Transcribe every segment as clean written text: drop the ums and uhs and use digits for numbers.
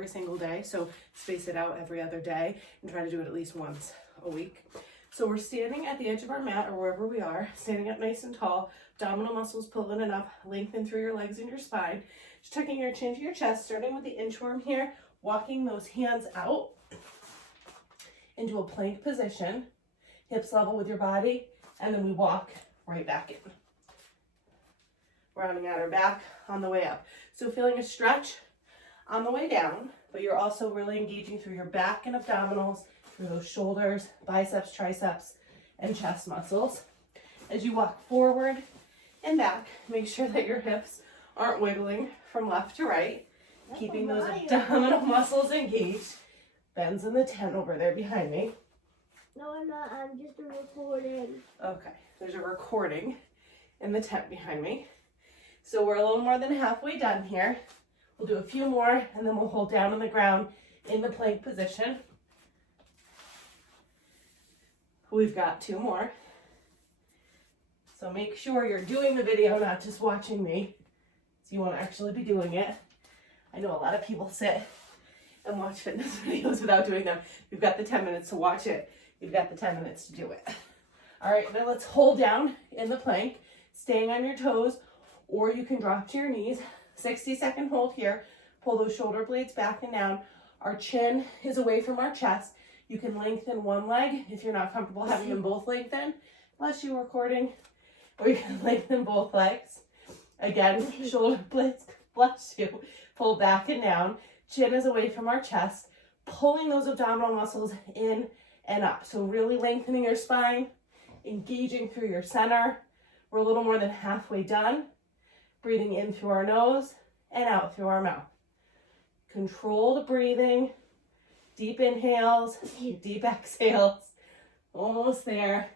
every single day, so space it out every other day and try to do it at least once a week. So we're standing at the edge of our mat or wherever we are, standing up nice and tall, abdominal muscles pulling it up, lengthen through your legs and your spine. Just tucking your chin to your chest, starting with the inchworm here, walking those hands out into a plank position, hips level with your body, and then we walk right back in. Rounding out our back on the way up. So feeling a stretch on the way down, but you're also really engaging through your back and abdominals, through those shoulders, biceps, triceps, and chest muscles. As you walk forward and back, make sure that your hips aren't wiggling from left to right, keeping those abdominal muscles engaged. Ben's in the tent over there behind me. No, I'm not. I'm just recording. Okay, there's a recording in the tent behind me. So we're a little more than halfway done here. We'll do a few more and then we'll hold down on the ground in the plank position. We've got 2 more. So make sure you're doing the video, not just watching me. So you want to actually be doing it. I know a lot of people sit and watch fitness videos without doing them. You've got the 10 minutes to watch it. You've got the 10 minutes to do it. All right, now let's hold down in the plank, staying on your toes, or you can drop to your knees. 60-second hold here. Pull those shoulder blades back and down. Our chin is away from our chest. You can lengthen one leg if you're not comfortable having them both lengthen. Bless you, recording. Or you can lengthen both legs. Again, shoulder blades, bless you. Pull back and down. Chin is away from our chest. Pulling those abdominal muscles in and up. So really lengthening your spine, engaging through your center. We're a little more than halfway done. Breathing in through our nose and out through our mouth. Controlled breathing. Deep inhales, deep exhales. Almost there.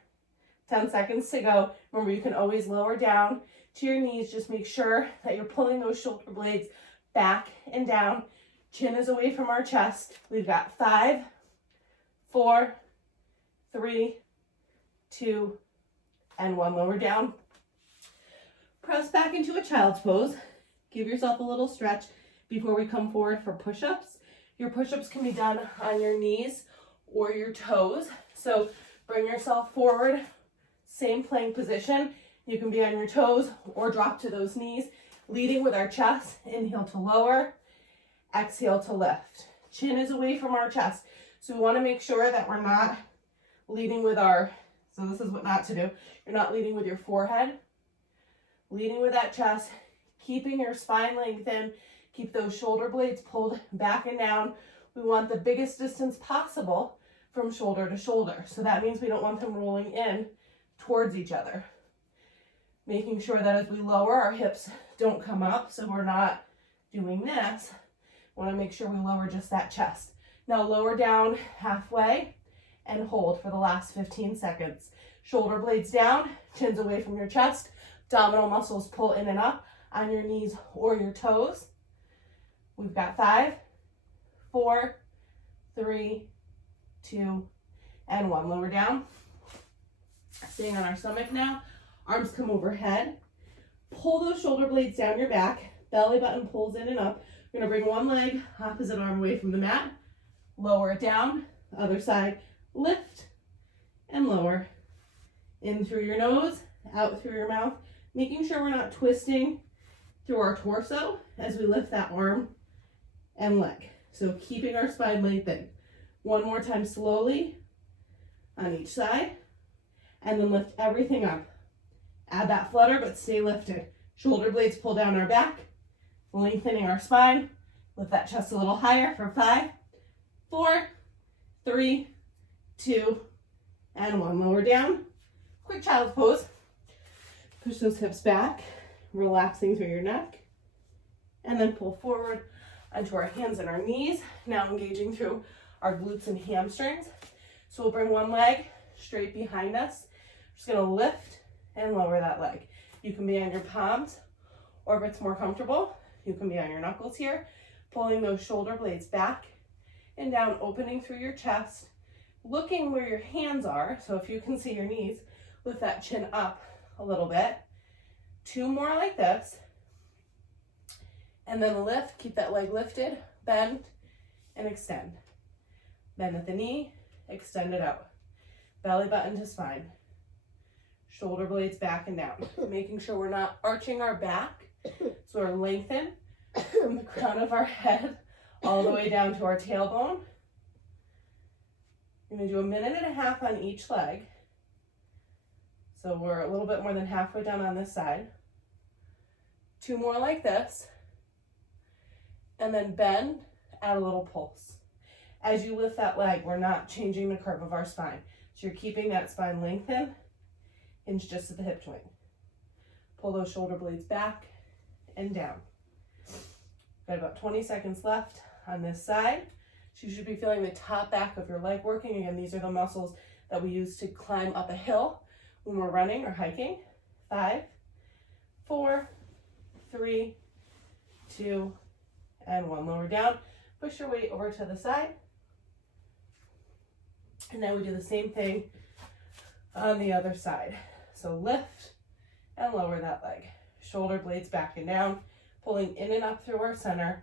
10 seconds to go. Remember, you can always lower down to your knees. Just make sure that you're pulling those shoulder blades back and down. Chin is away from our chest. We've got 5, 4, 3, 2, and 1. Lower down. Press back into a child's pose. Give yourself a little stretch before we come forward for push-ups. Your push-ups can be done on your knees or your toes. So bring yourself forward, same plank position. You can be on your toes or drop to those knees, leading with our chest. Inhale to lower, exhale to lift. Chin is away from our chest. So we want to make sure that we're not leading with so this is what not to do. You're not leading with your forehead, leading with that chest, keeping your spine lengthened. Keep those shoulder blades pulled back and down. We want the biggest distance possible from shoulder to shoulder. So that means we don't want them rolling in towards each other. Making sure that as we lower, our hips don't come up, so we're not doing this. We want to make sure we lower just that chest. Now lower down halfway and hold for the last 15 seconds. Shoulder blades down, chins away from your chest, abdominal muscles pull in and up on your knees or your toes. We've got 5, 4, 3, 2, and 1. Lower down. Staying on our stomach now. Arms come overhead. Pull those shoulder blades down your back. Belly button pulls in and up. You're going to bring one leg, opposite arm away from the mat. Lower it down. Other side. Lift and lower. In through your nose, out through your mouth. Making sure we're not twisting through our torso as we lift that arm and leg. So keeping our spine lengthened. One more time slowly on each side. And then lift everything up. Add that flutter, but stay lifted. Shoulder blades pull down our back, lengthening our spine. Lift that chest a little higher for 5, 4, 3, 2, and 1. Lower down. Quick child's pose. Push those hips back, relaxing through your neck. And then pull forward onto our hands and our knees. Now engaging through our glutes and hamstrings. So we'll bring one leg straight behind us. Just going to lift and lower that leg. You can be on your palms, or if it's more comfortable, you can be on your knuckles here, pulling those shoulder blades back and down, opening through your chest, looking where your hands are. So if you can see your knees, lift that chin up a little bit. 2 more like this. And then lift, keep that leg lifted, bend, and extend. Bend at the knee, extend it out. Belly button to spine. Shoulder blades back and down. Making sure we're not arching our back. So we're lengthened from the crown of our head all the way down to our tailbone. We're going to do 1.5 minutes on each leg. So we're a little bit more than halfway down on this side. 2 more like this. And then bend, add a little pulse. As you lift that leg, we're not changing the curve of our spine. So you're keeping that spine lengthened, hinge just at the hip joint. Pull those shoulder blades back and down. Got about 20 seconds left on this side. So you should be feeling the top back of your leg working. Again, these are the muscles that we use to climb up a hill when we're running or hiking. 5, 4, 3, 2, and 1. Lower down. Push your weight over to the side. And then we do the same thing on the other side. So lift and lower that leg. Shoulder blades back and down, pulling in and up through our center,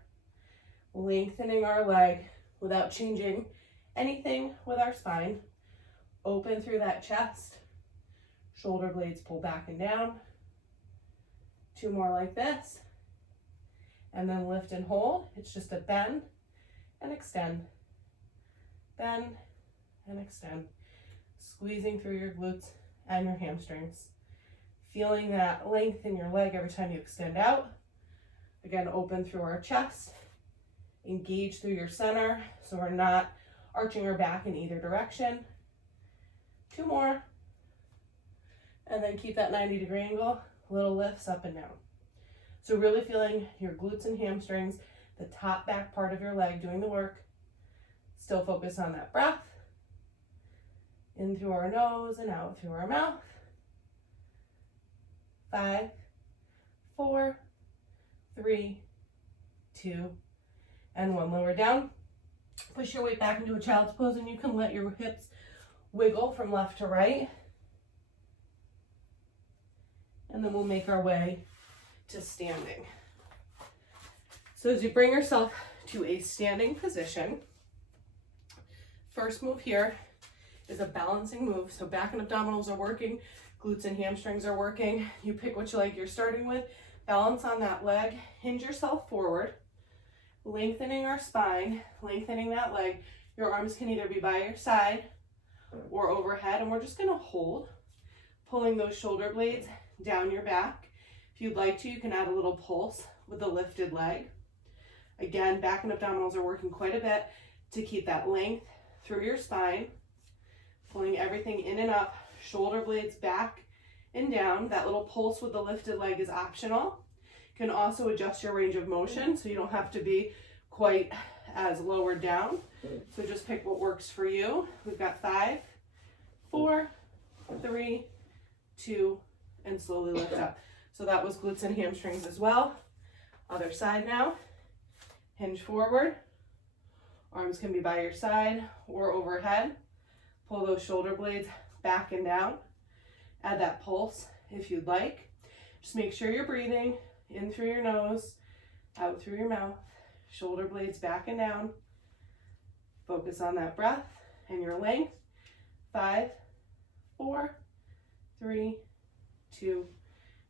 lengthening our leg without changing anything with our spine. Open through that chest. Shoulder blades pull back and down. 2 more like this. And then lift and hold. It's just a bend and extend. Bend and extend. Squeezing through your glutes and your hamstrings. Feeling that length in your leg every time you extend out. Again, open through our chest. Engage through your center so we're not arching our back in either direction. 2 more. And then keep that 90-degree angle. Little lifts up and down. So really feeling your glutes and hamstrings, the top back part of your leg doing the work. Still focus on that breath. In through our nose and out through our mouth. 5, 4, 3, 2, and 1. Lower down. Push your weight back into a child's pose, and you can let your hips wiggle from left to right. And then we'll make our way to standing. So as you bring yourself to a standing position, first move here is a balancing move. So back and abdominals are working, glutes and hamstrings are working. You pick which leg you're starting with. Balance on that leg, hinge yourself forward, lengthening our spine, lengthening that leg. Your arms can either be by your side or overhead, and we're just gonna hold, pulling those shoulder blades down your back. If you'd like to, you can add a little pulse with the lifted leg. Again, back and abdominals are working quite a bit to keep that length through your spine, pulling everything in and up, shoulder blades back and down. That little pulse with the lifted leg is optional. You can also adjust your range of motion so you don't have to be quite as lowered down. So just pick what works for you. We've got 5, 4, 3, 2, and slowly lift up. So that was glutes and hamstrings as well. Other side now. Hinge forward. Arms can be by your side or overhead. Pull those shoulder blades back and down. Add that pulse if you'd like. Just make sure you're breathing in through your nose, out through your mouth. Shoulder blades back and down. Focus on that breath and your length. 5, 4, 3, 2,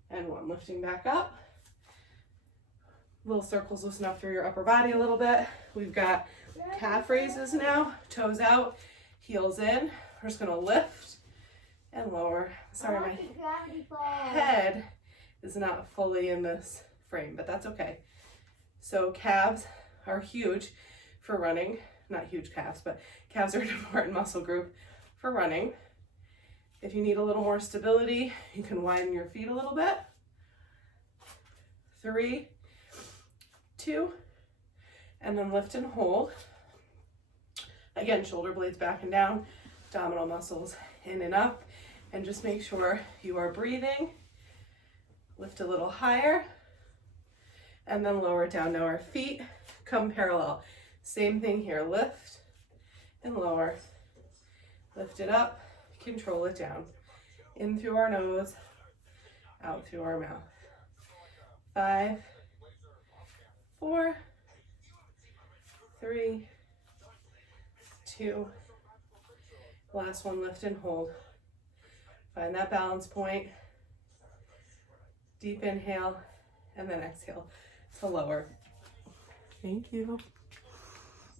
and 1. Lifting back up. Little circles loosen up through your upper body a little bit. We've got calf raises now. Toes out, heels in. We're just gonna lift and lower. Sorry, my head is not fully in this frame, but that's okay. So calves are huge for running. Not huge calves, but calves are an important muscle group for running. If you need a little more stability, you can widen your feet a little bit. 3, 2, and then lift and hold. Again, shoulder blades back and down, abdominal muscles in and up, and just make sure you are breathing. Lift a little higher, and then lower it down. Now our feet come parallel. Same thing here, lift and lower. Lift it up, control it down. In through our nose, out through our mouth. 5, 4, 3, 2. Last one, lift and hold. Find that balance point. Deep inhale, and then exhale to lower. Thank you.